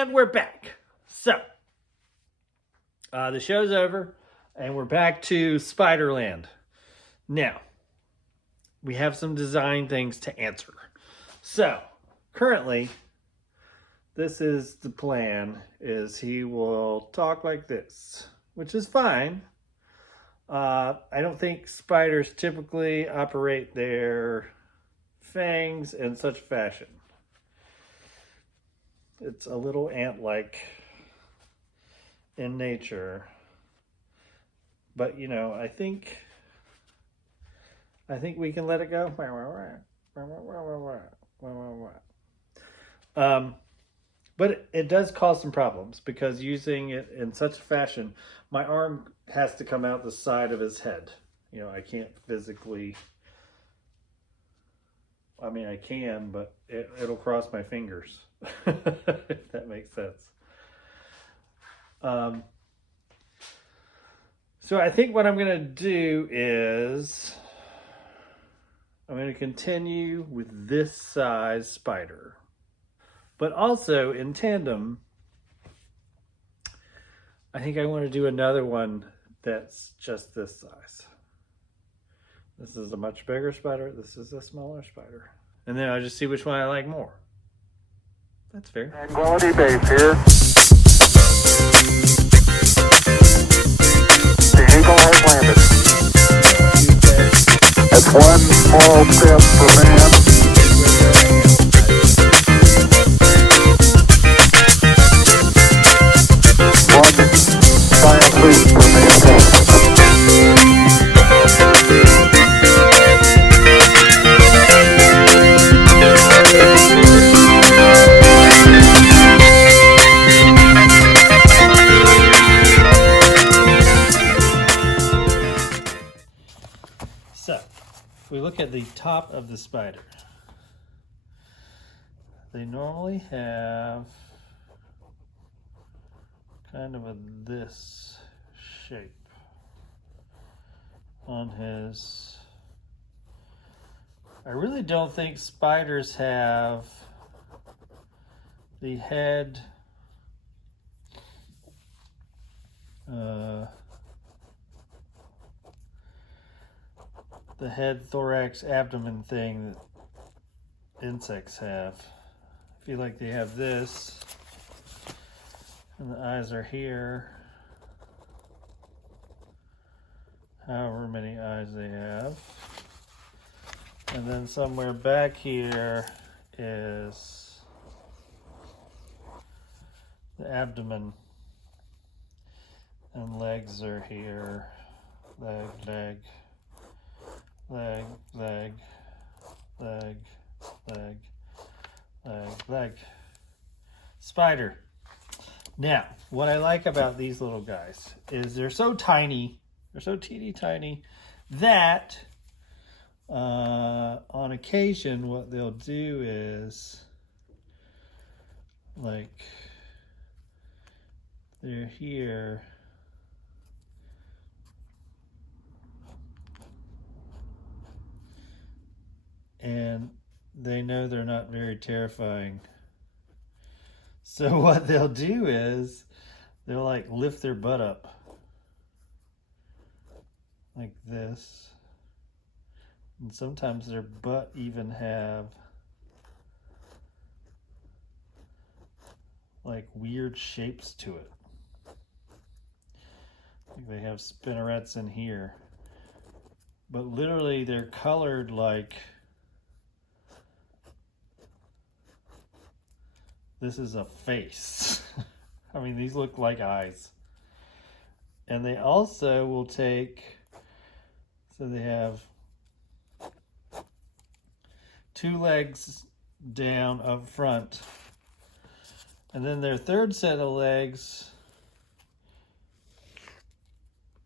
And we're back. So, the show's over, and we're back to Spiderland. Now, we have some design things to answer. So, currently, this is the plan, is he will talk like this, which is fine. I don't think spiders typically operate their fangs in such fashion. It's a little ant-like in nature. But, you know, I think we can let it go. But it does cause some problems because using it in such a fashion, my arm has to come out the side of his head. You know, I can't physically, I mean, I can, but it'll cross my fingers, if that makes sense. So I think what I'm going to do is I'm going to continue with this size spider. But also in tandem, I think I want to do another one that's just this size. This is a much bigger spider. This is a smaller spider. And then I'll just see which one I like more. That's fair. Quality base here. The Eagle has landed. That's one small step for man. One giant leap for mankind. So, if we look at the top of the spider, they normally have kind of this shape on his. I really don't think spiders have the head thorax abdomen thing that insects have. I feel like they have this, and the eyes are here, however many eyes they have, and then somewhere back here is the abdomen, and legs are here, leg, leg, leg, leg, leg, leg, leg, leg. Spider. Now, what I like about these little guys is they're so tiny, they're so teeny tiny, that on occasion what they'll do is, like, they're here, and they know they're not very terrifying. So what they'll do is they'll like lift their butt up like this. And sometimes their butt even have like weird shapes to it. Like they have spinnerets in here. But literally they're colored like this is a face. I mean, these look like eyes. And they also will take, so they have 2 legs down up front. And then their third set of legs,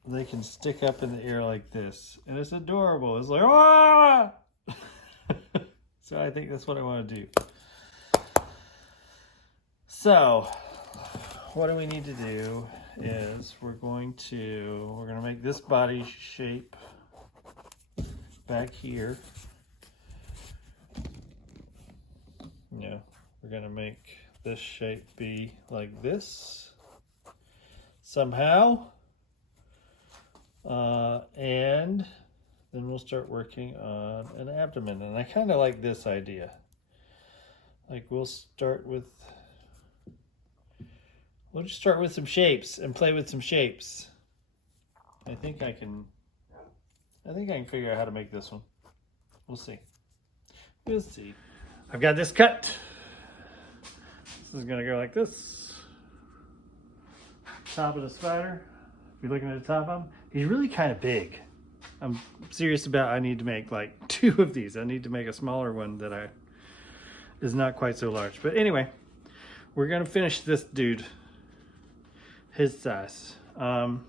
they can stick up in the air like this. And it's adorable. It's like, ah! So I think that's what I want to do. So, what do we need to do is we're going to make this body shape back here. You know, we're going to make this shape be like this somehow. And then we'll start working on an abdomen. And I kind of like this idea. Like we'll just start with some shapes and play with some shapes. I think I can figure out how to make this one. We'll see. We'll see. I've got this cut. This is gonna go like this. Top of the spider. If you're looking at the top of him, he's really kind of big. I'm serious about I need to make like 2 of these. I need to make a smaller one that is not quite so large. But anyway, we're gonna finish this dude his size. So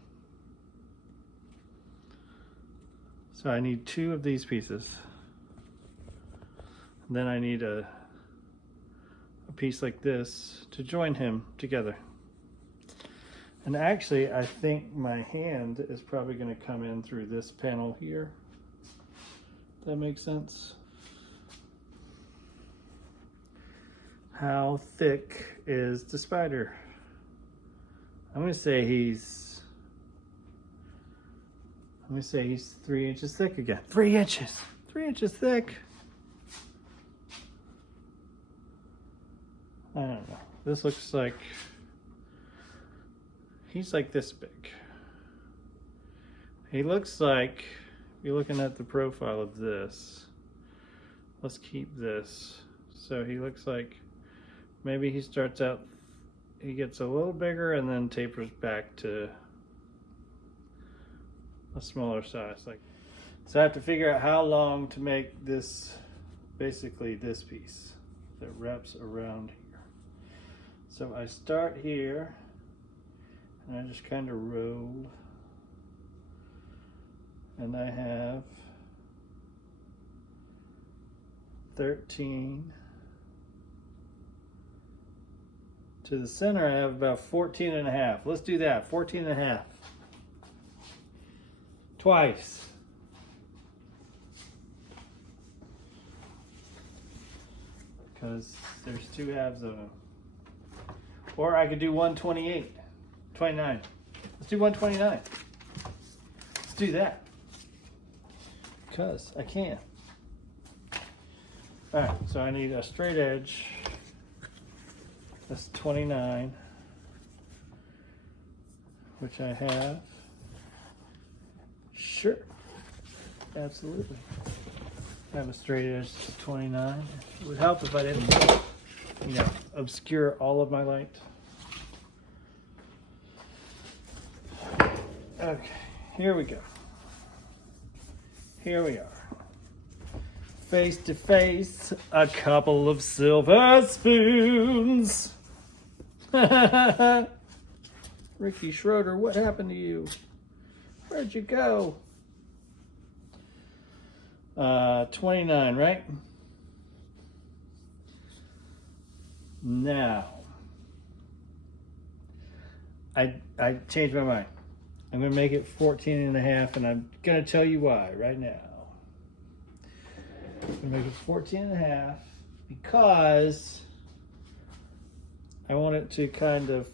I need 2 of these pieces. And then I need a piece like this to join him together. And actually, I think my hand is probably going to come in through this panel here. That makes sense. How thick is the spider? I'm going to say he's 3 inches thick again. 3 inches. 3 inches thick. I don't know. This looks like he's like this big. He looks like, if you're looking at the profile of this, let's keep this. So he looks like maybe he starts out, he gets a little bigger and then tapers back to a smaller size. So I have to figure out how long to make this, basically this piece that wraps around here. So I start here and I just kind of roll, and I have 13. To the center I have about 14 and a half. Let's do that, 14 and a half. Twice. Because there's 2 halves of them. Or I could do 128, 29. Let's do 129. Let's do that. Because I can. All right, so I need a straight edge. That's 29, which I have. Sure, absolutely. I have a straight edge to 29. It would help if I didn't, obscure all of my light. Okay, here we go. Here we are. Face to face, a couple of silver spoons. Ricky Schroeder, what happened to you? Where'd you go? 29, right? Now, I changed my mind. I'm going to make it 14 and a half, and I'm going to tell you why right now. I'm going to make it 14 and a half because I want it to kind of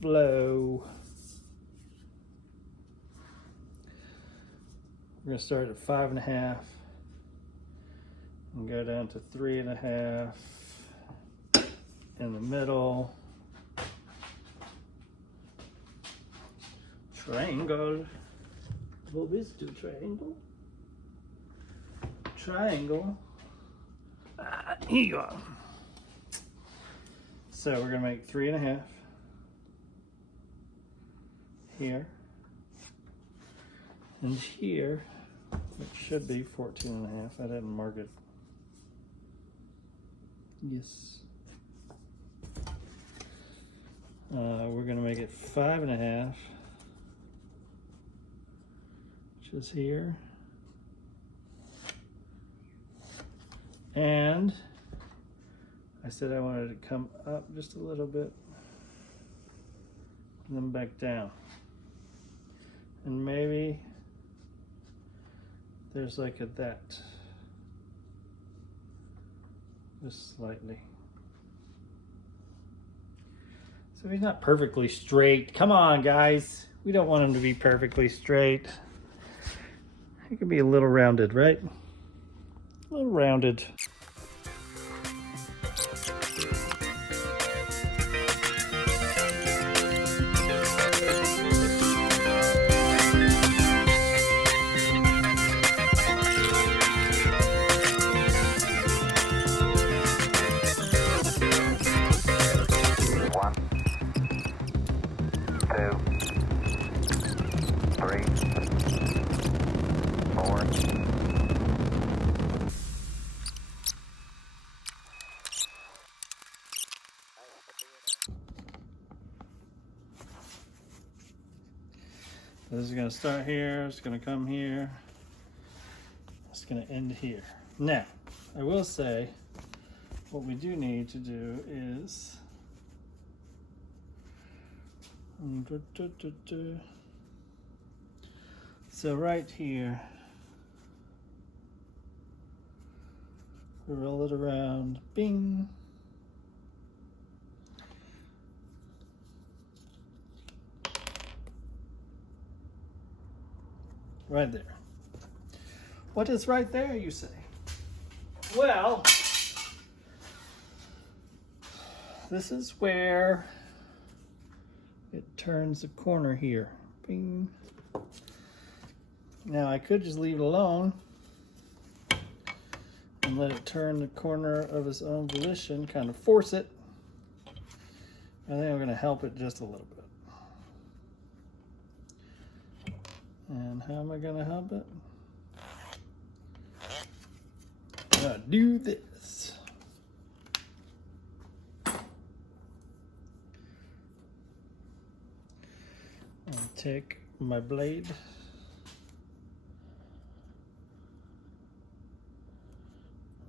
flow. We're going to start at 5 and a half and go down to 3 and a half in the middle. Triangle. What is the triangle? Triangle. Here you are. So we're going to make 3 and a half here and here, which should be 14 and a half. I didn't mark it. Yes. We're going to make it 5 and a half, which is here. And I said I wanted to come up just a little bit and then back down. And maybe there's like a that, just slightly. So he's not perfectly straight. Come on, guys. We don't want him to be perfectly straight. He can be a little rounded, right? A little rounded. One, two, three, four. This is going to start here. It's going to come here. It's going to end here. Now, I will say what we do need to do is so right here, we roll it around, bing. Right there. What is right there, you say? Well, this is where it turns the corner here. Bing. Now I could just leave it alone and let it turn the corner of its own volition, kind of force it. I think I'm going to help it just a little bit. And how am I going to help it? I'm going to do this. And take my blade.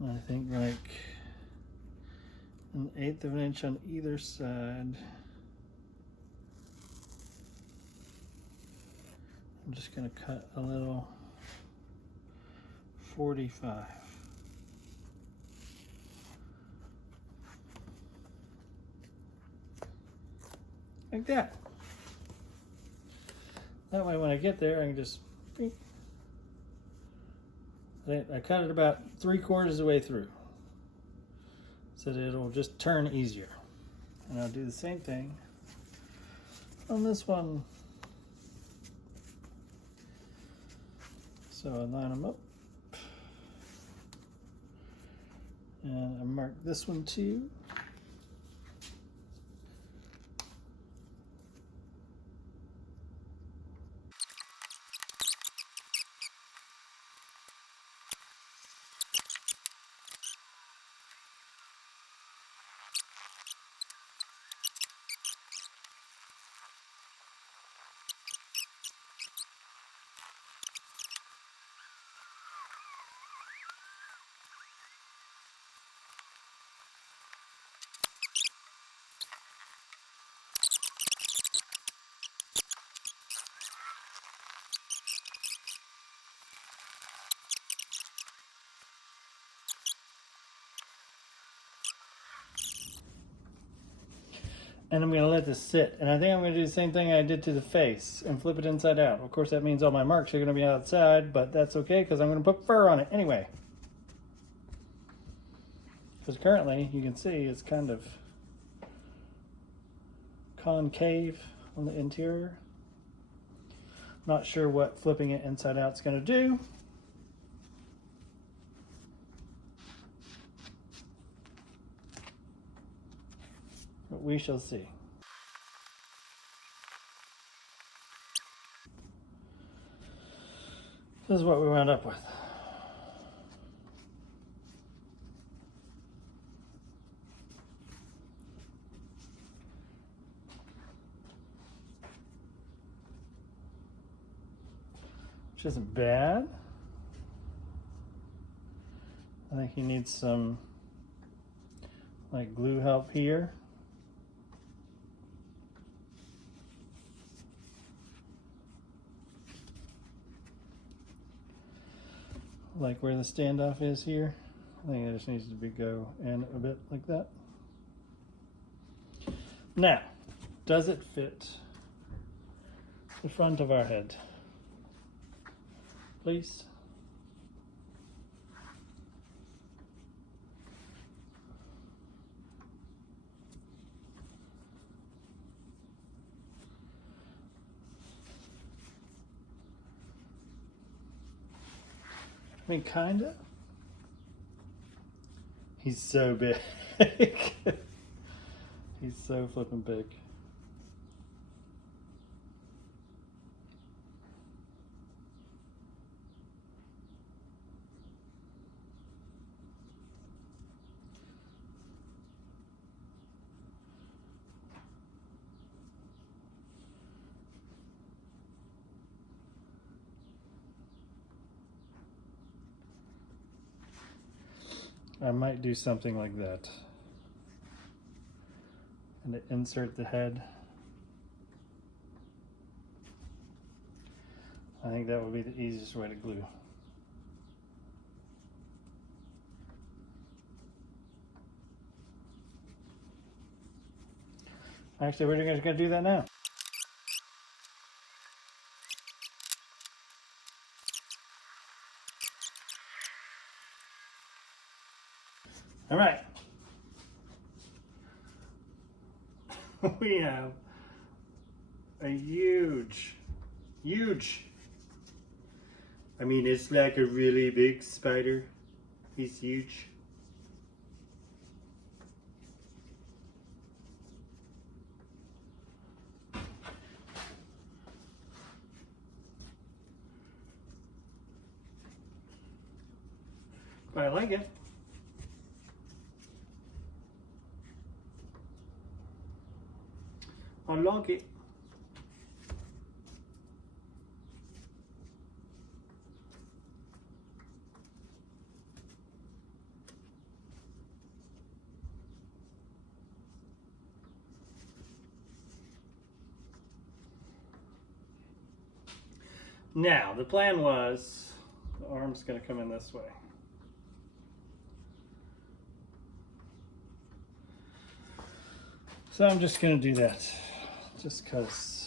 I think like 1/8 of an inch on either side. I'm just going to cut a little 45. Like that. That way when I get there I can just, I cut it about 3/4 of the way through so that it'll just turn easier. And I'll do the same thing on this one. So I line them up and I mark this one too. And I'm going to let this sit. And I think I'm going to do the same thing I did to the face and flip it inside out. Of course, that means all my marks are going to be outside, but that's okay because I'm going to put fur on it anyway. Because currently, you can see it's kind of concave on the interior. Not sure what flipping it inside out is going to do. But we shall see. This is what we wound up with. Which isn't bad. I think he needs some like glue help here. Like where the standoff is here. I think it just needs to go in a bit like that. Now, Does it fit the front of our head? Please. I mean, kinda. He's so big. He's so flippin' big. I might do something like that. And insert the head. I think that would be the easiest way to glue. Actually, we're just going to do that now. All right. We have a huge, I mean, it's like a really big spider. He's huge. But I like it. I like it. Now, the plan was the arm's going to come in this way. So I'm just going to do that just because.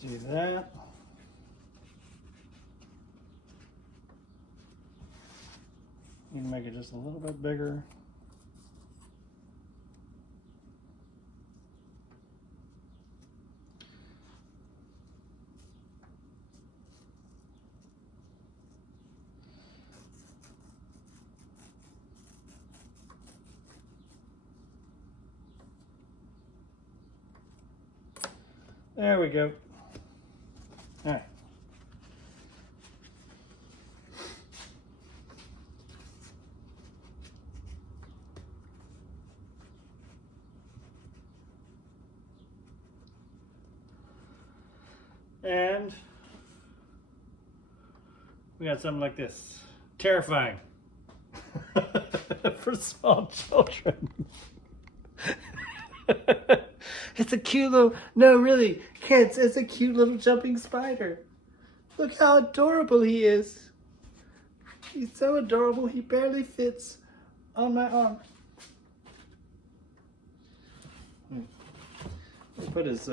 Do that. Need to make it just a little bit bigger. There we go. All right. And we got something like this. Terrifying. For small children. It's a cute little, no really, kids, it's a cute little jumping spider. Look how adorable he is. He's so adorable, he barely fits on my arm. We'll put his,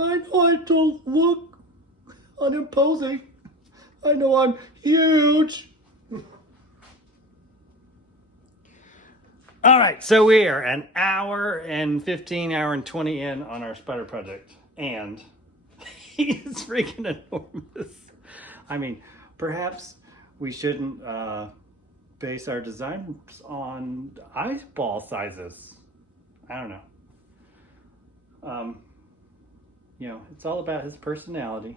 I know I don't look unimposing. I know I'm huge. All right, so we are an hour and 15, hour and 20 in on our spider project, and he is freaking enormous. I mean, perhaps we shouldn't base our designs on eyeball sizes. I don't know. You know, it's all about his personality,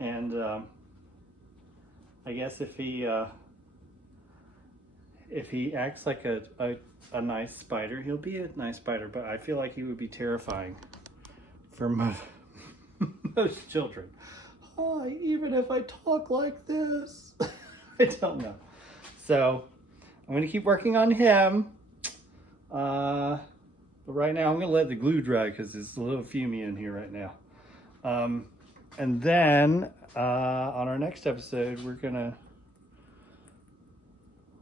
and I guess if he if he acts like a nice spider, he'll be a nice spider, but I feel like he would be terrifying for most, most children. Oh, even if I talk like this. I don't know. So I'm going to keep working on him. But right now I'm going to let the glue dry because it's a little fumey in here right now. And then on our next episode, we're going to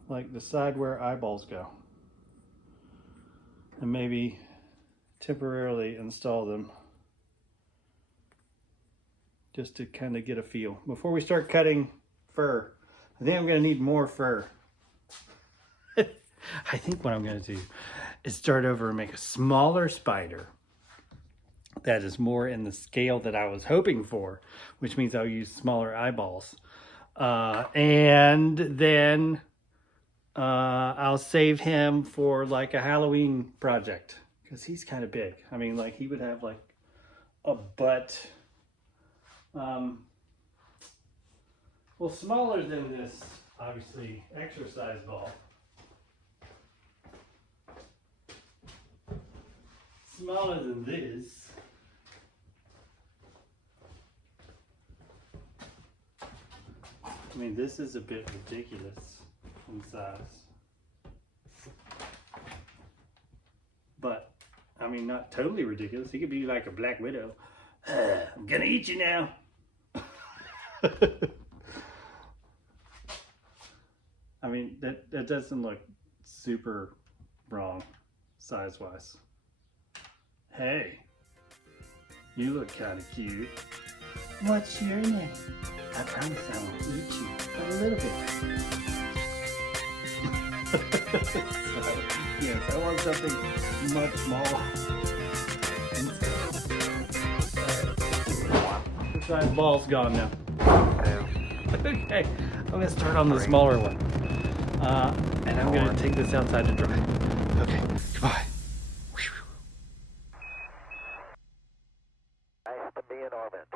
like decide where eyeballs go. And maybe temporarily install them. Just to kind of get a feel. Before we start cutting fur, I think I'm going to need more fur. I think what I'm going to do is start over and make a smaller spider that is more in the scale that I was hoping for, which means I'll use smaller eyeballs. And then I'll save him for like a Halloween project because he's kind of big. I mean, like he would have like a butt. Well, smaller than this, obviously, exercise ball. Smaller than this. I mean, this is a bit ridiculous in size. But, I mean, not totally ridiculous. He could be like a black widow. I'm gonna eat you now. I mean, that doesn't look super wrong size-wise. Hey, you look kind of cute. What's your name? I promise I won't eat you, but a little bit. So, yes, I want something much smaller. The size ball's gone now. Okay, I'm gonna start on the smaller one. And I'm gonna take this outside to dry. Okay, goodbye. Nice to be in orbit.